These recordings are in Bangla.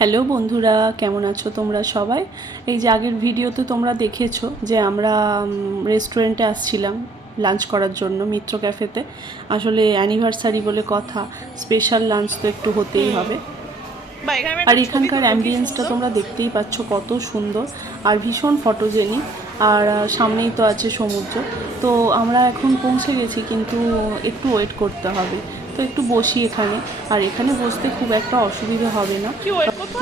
হ্যালো বন্ধুরা, কেমন আছো তোমরা সবাই? এই যে আগের ভিডিওতে তোমরা দেখেছো যে আমরা রেস্টুরেন্টে আসছিলাম লাঞ্চ করার জন্য, মিত্র ক্যাফেতে। আসলে অ্যানিভার্সারি বলে কথা, স্পেশাল লাঞ্চ তো একটু হতেই হবে। আর এখানকার অ্যাম্বিয়েন্সটা তোমরা দেখতেই পাচ্ছ কত সুন্দর আর ভীষণ ফটোজেনিক। আর সামনেই তো আছে সমুদ্র। তো আমরা এখন পৌঁছে গেছি, কিন্তু একটু ওয়েট করতে হবে। তো একটু বসি এখানে, আর এখানে বসতে খুব একটা অসুবিধা হবে না,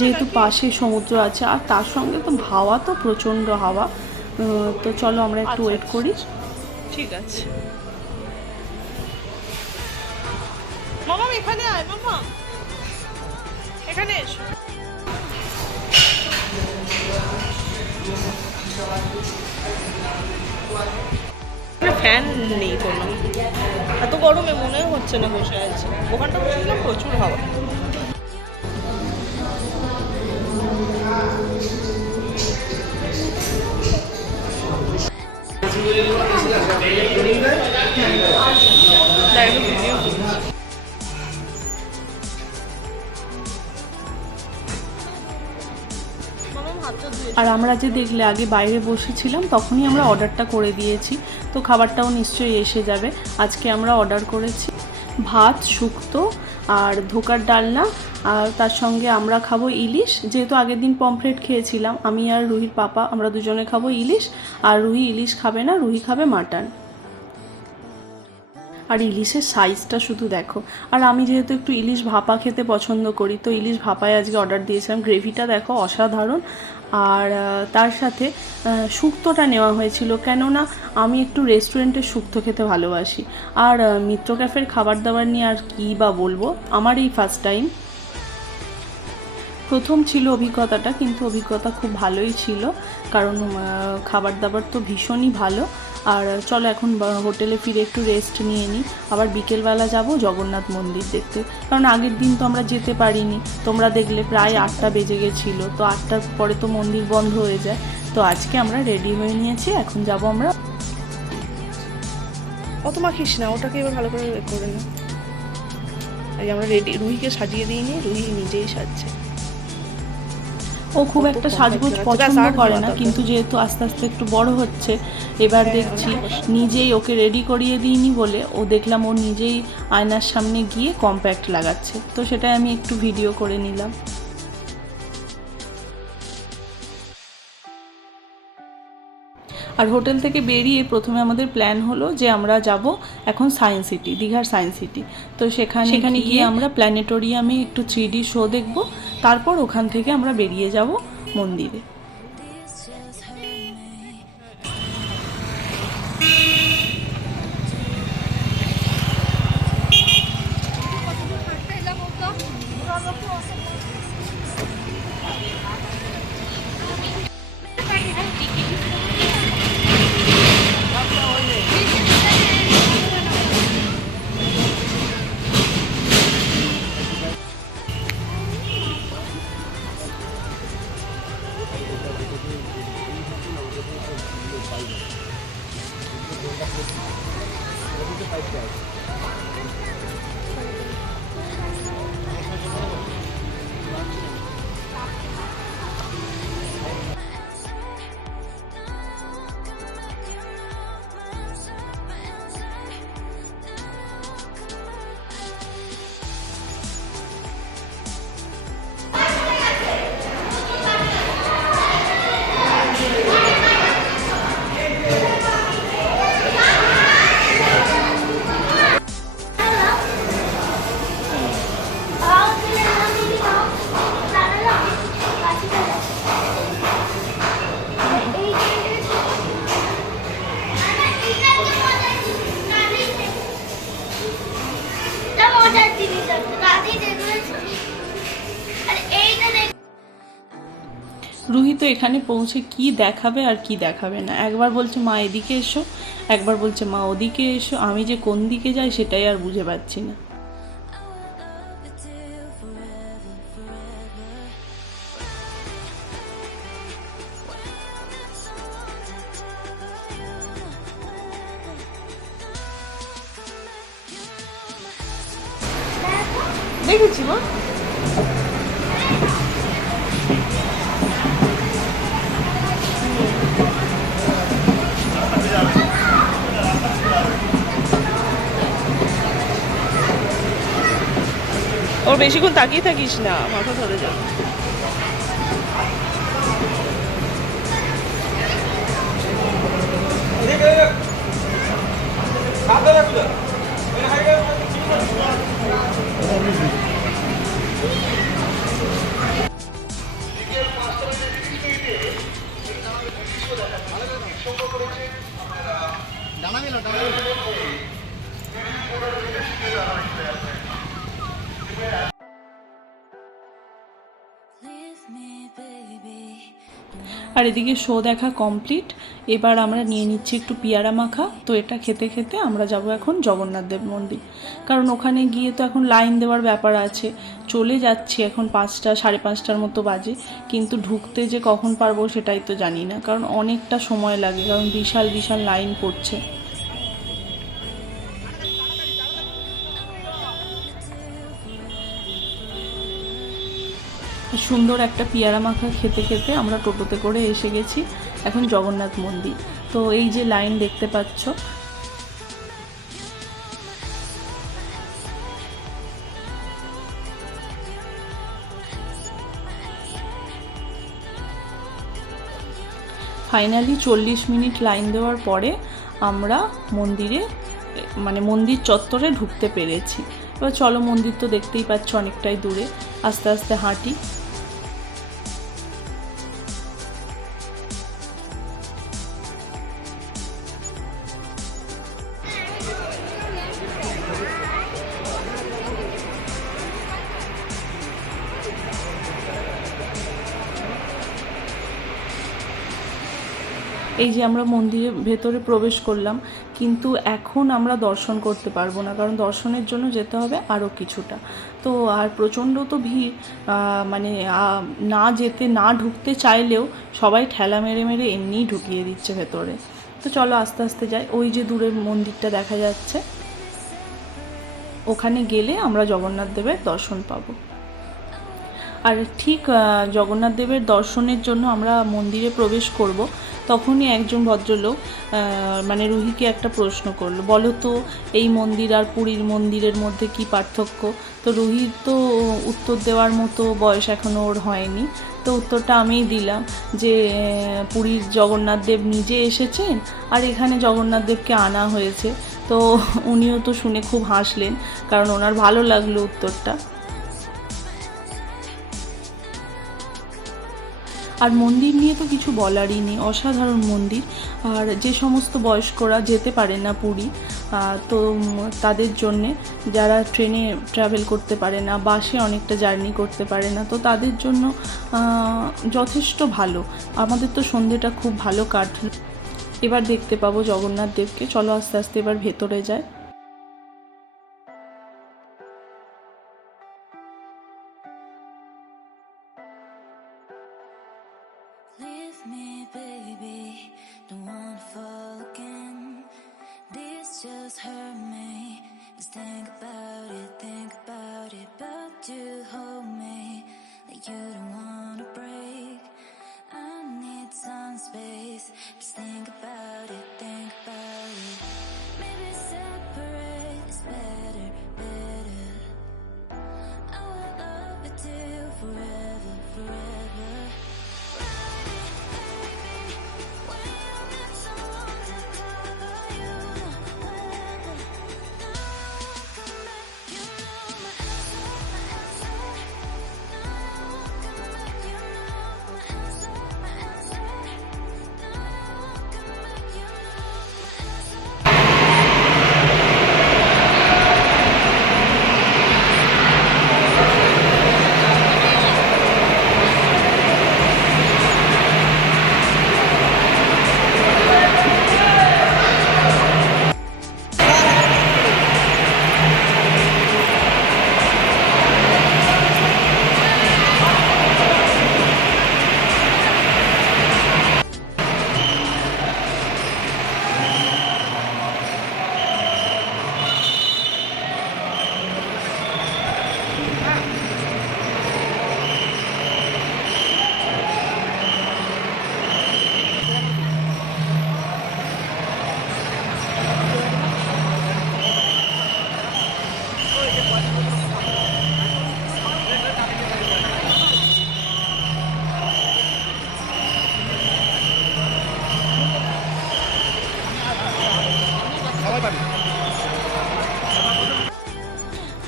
যেহেতু পাশে সমুদ্র আছে আর তার সঙ্গে তো হাওয়া, তো প্রচণ্ড হাওয়া। তো চলো আমরা একটু ওয়েট করি। ঠিক আছে মামা, এখানে আয় মামা, এখানে এসো। ফ্যান নেই কোনো, এত গরমে মনে হচ্ছে না বসে আছি। ওখানটা বসেছিলাম, প্রচুর হাওয়া। আর আমরা যে দেখলে আগে বাইরে বসেছিলাম, তখনই আমরা অর্ডারটা করে দিয়েছি। তো খাবারটাও নিশ্চয়ই এসে যাবে। আজকে আমরা অর্ডার করেছি ভাত, শুক্তো আর ধোকার ডালনা, আর তার সঙ্গে আমরা খাবো ইলিশ। যেহেতু আগের দিন পমফ্রেট খেয়েছিলাম, আমি আর রুহির পাপা আমরা দুজনে খাবো ইলিশ, আর রুহি ইলিশ খাবে না, রুহি খাবে মাটন। আর ইলিশের সাইজটা শুধু দেখো। আর আমি যেহেতু একটু ইলিশ ভাপা খেতে পছন্দ করি, তো ইলিশ ভাপায় আজকে অর্ডার দিয়েছিলাম। গ্রেভিটা দেখো অসাধারণ। আর তার সাথে শুক্তোটা নেওয়া হয়েছিল, কেননা আমি একটু রেস্টুরেন্টের শুক্তো খেতে ভালোবাসি। আর মিত্র ক্যাফের খাবার দাবার নিয়ে আর কী বা বলবো, আমার এই ফার্স্ট টাইম, প্রথম ছিল অভিজ্ঞতাটা, কিন্তু অভিজ্ঞতা খুব ভালোই ছিল, কারণ খাবার দাবার তো ভীষণই ভালো। আর চলো এখন হোটেলে ফিরে একটু রেস্ট নিয়ে নিই, আবার বিকেলবেলা যাব জগন্নাথ মন্দির দেখতে, কারণ আগের দিন তো আমরা যেতে পারিনি। তোমরা দেখলে প্রায় 8টা বেজে গেছিলো, তো 8টার পরে তো মন্দির বন্ধ হয়ে যায়। তো আজকে আমরা রেডি হয়ে নিয়েছি, এখন যাব আমরা। অত মাখিস না, ওটাকে এবার ভালো করে করে না। আর আমরা রেডি, রুহিকে সাজিয়ে দিইনি, রুহি নিজেই সাজছে। ও খুব একটা সাজগোজ পছন্দ করে না, কিন্তু যেহেতু আস্তে আস্তে একটু বড় হচ্ছে, এবার দেখছি নিজেই ওকে রেডি করিয়ে দিইনি বলে, ও দেখলাম ও নিজেই আয়নার সামনে গিয়ে কম্প্যাক্ট লাগাচ্ছে। তো সেটাই আমি একটু ভিডিও করে নিলাম। আর হোটেল থেকে বেরিয়ে প্রথমে আমাদের প্ল্যান হলো যে আমরা যাব এখন সায়েন্স সিটি, দীঘার সায়েন্স সিটি। তো সেখানে গিয়ে আমরা প্ল্যানেটোরিয়ামে একটু 3D শো দেখব, তারপর ওখান থেকে আমরা বেরিয়ে যাব মন্দিরে। রুহি তো এখানে পৌঁছে কি দেখাবে আর কি দেখাবে না, একবার বলছে মা এদিকে এসো, একবার বলছে মা ওদিকে এসো। আমি যে কোন দিকে যাই সেটাই আর বুঝে পাচ্ছি না। দেখেছি মা। বেশিক্ষণ তাকিয়ে থাকিস না, মাথা ধরে যাবে। আর এদিকে শো দেখা কমপ্লিট। এবার আমরা নিয়ে নিচ্ছি একটু পেয়ারা মাখা। তো এটা খেতে খেতে আমরা যাব এখন জগন্নাথ দেব মন্দির, কারণ ওখানে গিয়ে তো এখন লাইন দেওয়ার ব্যাপার আছে। চলে যাচ্ছি এখন 5টা 5:30টার মতো বাজে, কিন্তু ঢুকতে যে কখন পারবো সেটাই তো জানি না, কারণ অনেকটা সময় লাগে, কারণ বিশাল বিশাল লাইন পড়ছে। সুন্দর একটা পেয়ারা মাখা খেতে খেতে আমরা টোটোতে করে এসে গেছি এখন জগন্নাথ মন্দির। তো এই যে লাইন দেখতে পাচ্ছ, ফাইনালি 40 মিনিট লাইন দেওয়ার পরে আমরা মন্দিরে মানে মন্দির চত্বরে ঢুকতে পেরেছি। এবার চলো, মন্দির তো দেখতেই পাচ্ছ অনেকটাই দূরে, আস্তে আস্তে হাঁটি। এই যে আমরা মন্দিরের ভেতরে প্রবেশ করলাম, কিন্তু এখন আমরা দর্শন করতে পারবো না, কারণ দর্শনের জন্য যেতে হবে আরও কিছুটা। তো আর প্রচণ্ড তো ভিড়, মানে না ঢুকতে চাইলেও সবাই ঠেলা মেরে মেরে এমনিই ঢুকিয়ে দিচ্ছে ভেতরে। তো চলো আস্তে আস্তে যাই। ওই যে দূরে মন্দিরটা দেখা যাচ্ছে, ওখানে গেলে আমরা জগন্নাথ দেবের দর্শন পাবো। আর ঠিক জগন্নাথ দেবের দর্শনের জন্য আমরা মন্দিরে প্রবেশ করব, তখনই একজন ভদ্রলোক মানে রুহিকে একটা প্রশ্ন করলো, বলো তো এই মন্দির আর পুরীর মন্দিরের মধ্যে কি পার্থক্য? তো রুহির তো উত্তর দেওয়ার মতো বয়স এখনও ওর হয়নি, তো উত্তরটা আমিই দিলাম যে পুরীর জগন্নাথ দেব নিজে এসেছেন আর এখানে জগন্নাথ দেবকে আনা হয়েছে। তো উনিও তো শুনে খুব হাসলেন, কারণ ওনার ভালো লাগলো উত্তরটা। আর মন্দির নিয়ে তো কিছু বলারই নেই, অসাধারণ মন্দির। আর যে সমস্ত বয়স্করা যেতে পারে না পুরী, তো তাদের জন্যে, যারা ট্রেনে ট্রাভেল করতে পারে না, বাসে অনেকটা জার্নি করতে পারে না, তো তাদের জন্য যথেষ্ট ভালো। আমাদের তো সন্ধ্যেটা খুব ভালো কাটল। এবার দেখতে পাবো জগন্নাথ দেবকে। চলো আস্তে আস্তে এবার ভেতরে যায়। Leave me, baby, don't wanna fall again. This just hurt me. Just think about it, but you hold me like you don't wanna break. I need some space. Just think about it. Maybe separate is better. I will love you till forever.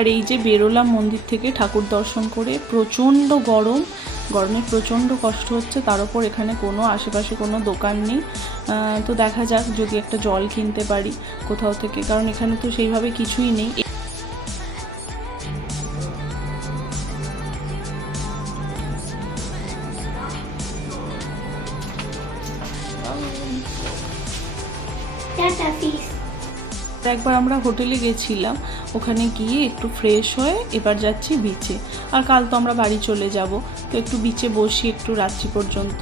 আর এই যে বেরোলাম মন্দির থেকে ঠাকুর দর্শন করে, প্রচণ্ড গরমে প্রচণ্ড কষ্ট হচ্ছে, তার উপর এখানে কোনো আশেপাশে কোনো দোকান নেই। তো দেখা যাক যদি একটা জল কিনতে পারি কোথাও থেকে, কারণ এখানে তো সেইভাবে কিছুই নেই। একবার আমরা হোটেলে গেছিলাম, ওখানে গিয়ে একটু ফ্রেশ হয়ে এবার যাচ্ছি বিচে। আর কাল তো আমরা বাড়ি চলে যাব, তো একটু বিচে বসি একটু রাত্রি পর্যন্ত।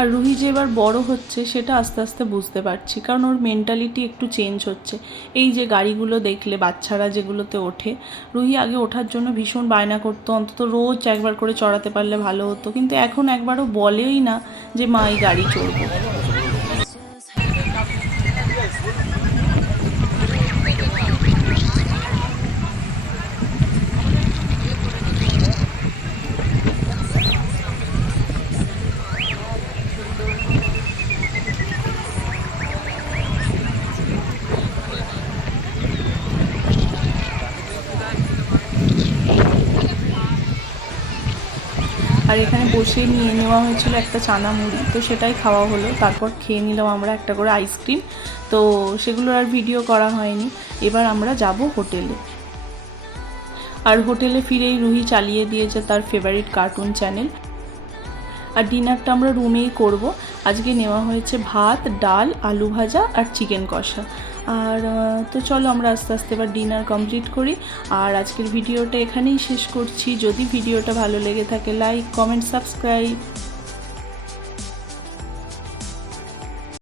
আর রুহি যে এবার বড় হচ্ছে সেটা আস্তে আস্তে বুঝতে পারছি, কারণ ওর মেন্টালিটি একটু চেঞ্জ হচ্ছে। এই যে গাড়িগুলো দেখলে বাচ্চারা যেগুলোতে ওঠে, রুহি আগে ওঠার জন্য ভীষণ বায়না করতো, অন্তত রোজ একবার করে চড়াতে পারলে ভালো হতো, কিন্তু এখন একবারও বলেই না যে মা এই গাড়ি চড়বো। আর এখানে বসে নিয়ে নেওয়া হয়েছিল একটা চানা মুড়ি, তো সেটাই খাওয়া হলো। তারপর খেয়ে নিলাম আমরা একটা করে আইসক্রিম, তো সেগুলো আর ভিডিও করা হয়নি। এবার আমরা যাব হোটেলে। আর হোটেলে ফিরেই রুহি চালিয়ে দিয়েছে তার ফেভারিট কার্টুন চ্যানেল। আর ডিনারটা আমরা রুমেই করব। আজকে নেওয়া হয়েছে ভাত, ডাল, আলু ভাজা আর চিকেন কষা। আর তো চলো আমরা আস্তে আস্তে এবার ডিনার কমপ্লিট করি। আর আজকের ভিডিওটা এখানেই শেষ করছি। যদি ভিডিওটা ভালো লেগে থাকে লাইক, কমেন্ট, সাবস্ক্রাইব।